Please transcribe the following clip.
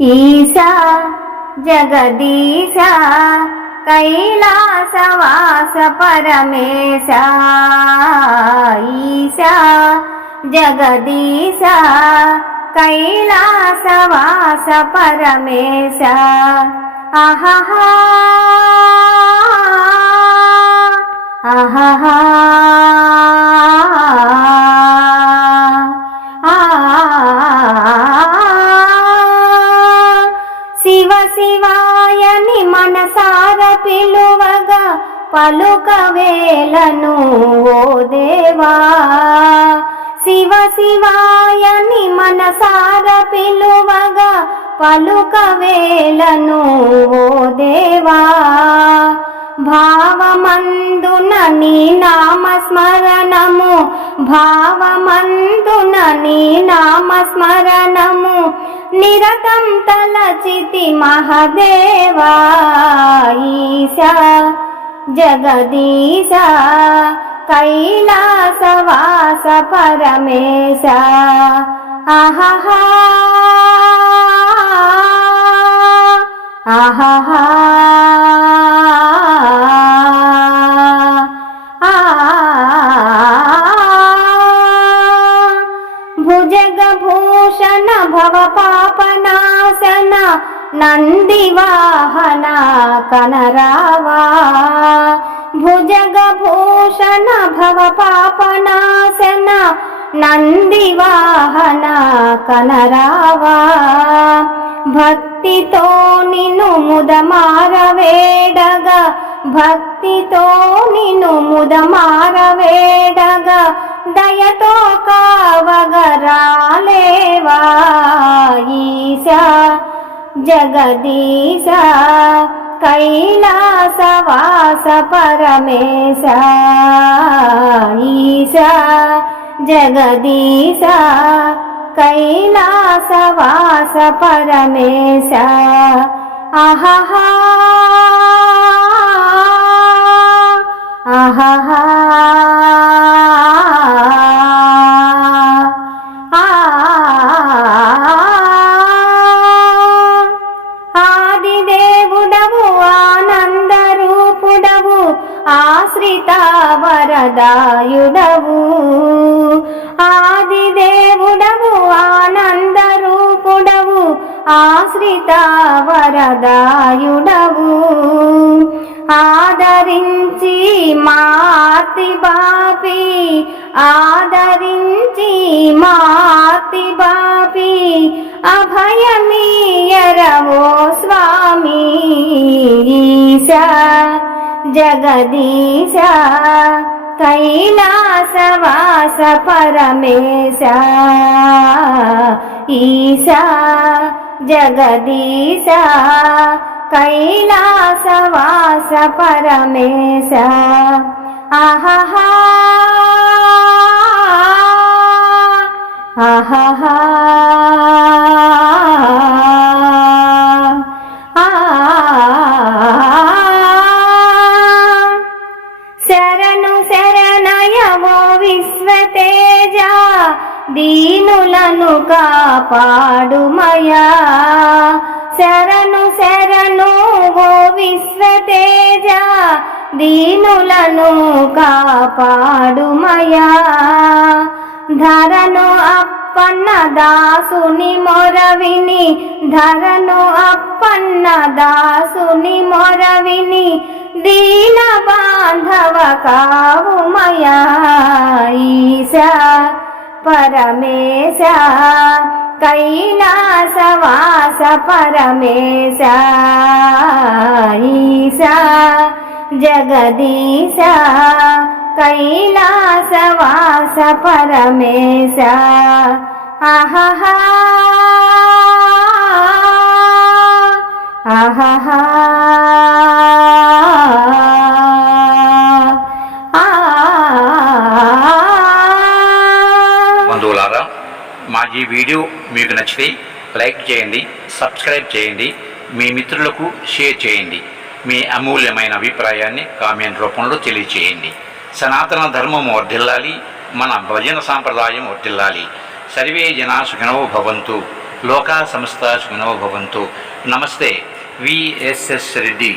ఈశా జగదీశ కైలాసవాస పరమేశ ఈశా జగదీశ కైలాసవాస పరమేశ ఆహా ఆహా శివ శివాయని మనసార పిలువగా పలుకవేలను ఓ దేవా శివ శివాయని మనసార పిలువగా పలుకవేలను ఓ దేవా భావమందున నీ నామస్మరణము భావమందున నీ నామస్మరణము నిరతం తలచితి మహదేవా ఈశా జగదీశ కైలాసవాస పరమేశ ఆహా ఆహా భుజగభూషణ భవపాపనాశన నందివాహన కనరావా భుజగభూషణ భవపాపనాశన నందివాహన కనరావా భక్తితో నిన్ను ముదమారవేడగా భక్తితో నిన్ను ముదమారవేడగా దయతో కావగరాలేవా ఈశా జగదీశ కైలాసవాస పరమేశ ఈశా జగదీశ కైలాసవాస పరమేశ ఆహా ఆహా ఆదిదేవుడవు ఆనందరూపుడవు ఆశ్రిత వరదాయుడవు ఆదిదేవుడవు ఆనందరూపుడవు ఆశ్రిత వరదాయుడవు ఆదరించి మార్తి బాపి ఆదరించి మార్తి బాపి అభయమీయరవో స్వామి ఈశా జగదీశ కైలాసవాస పరమేశ ఈశా జగదీశ కైలాసవాస పరమేశ ఆహా ఆహా శరణు శరణయవో విశ్వతేజ దీనులను కాపాడుమయా శరణు శరణు ఓ విశ్వతేజ దీనులను కాపాడుమయా ధరను అప్పన్న దాసుని మొరవిని ధరను అప్పన్న దాసుని మొరవిని దీన బాంధవ కావుమయా ఈశా పరమేశ కైలాసవాస పరమేశ ఈశా జగదీశ కైలాసవాస పరమేశ ఆహా ఆహా బంధువులారా మా ఈ వీడియో మీకు నచ్చితే లైక్ చేయండి, సబ్స్క్రైబ్ చేయండి, మీ మిత్రులకు షేర్ చేయండి. మీ అమూల్యమైన అభిప్రాయాన్ని కామెంట్ రూపంలో తెలియచేయండి. సనాతన ధర్మం వర్ధిల్లాలి, మన భజన సాంప్రదాయం వర్ధిల్లాలి. సర్వే జనా సుఖినో భవంతు. లోకా సమస్తా సుఖినో భవంతు. నమస్తే. విఎస్ఎస్ రెడ్డి.